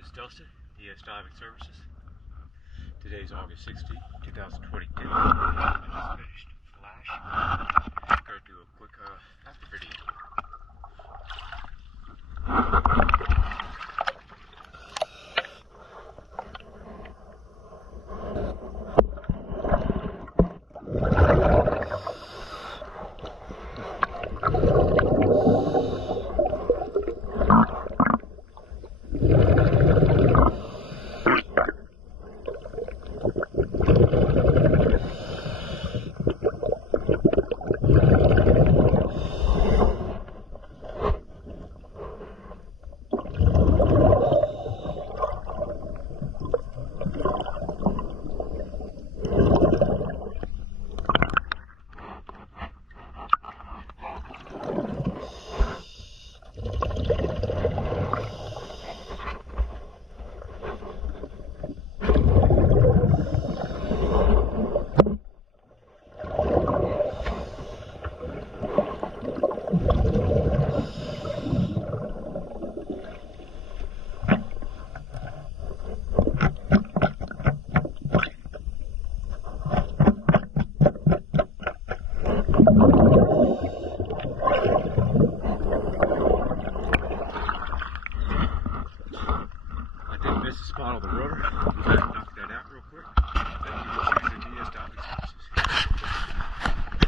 This is Dustin, ES Diving Services. Today is August 16, 2022. I just finished Flash. I'm going to do a quick after video. I did miss the spot on the rotor.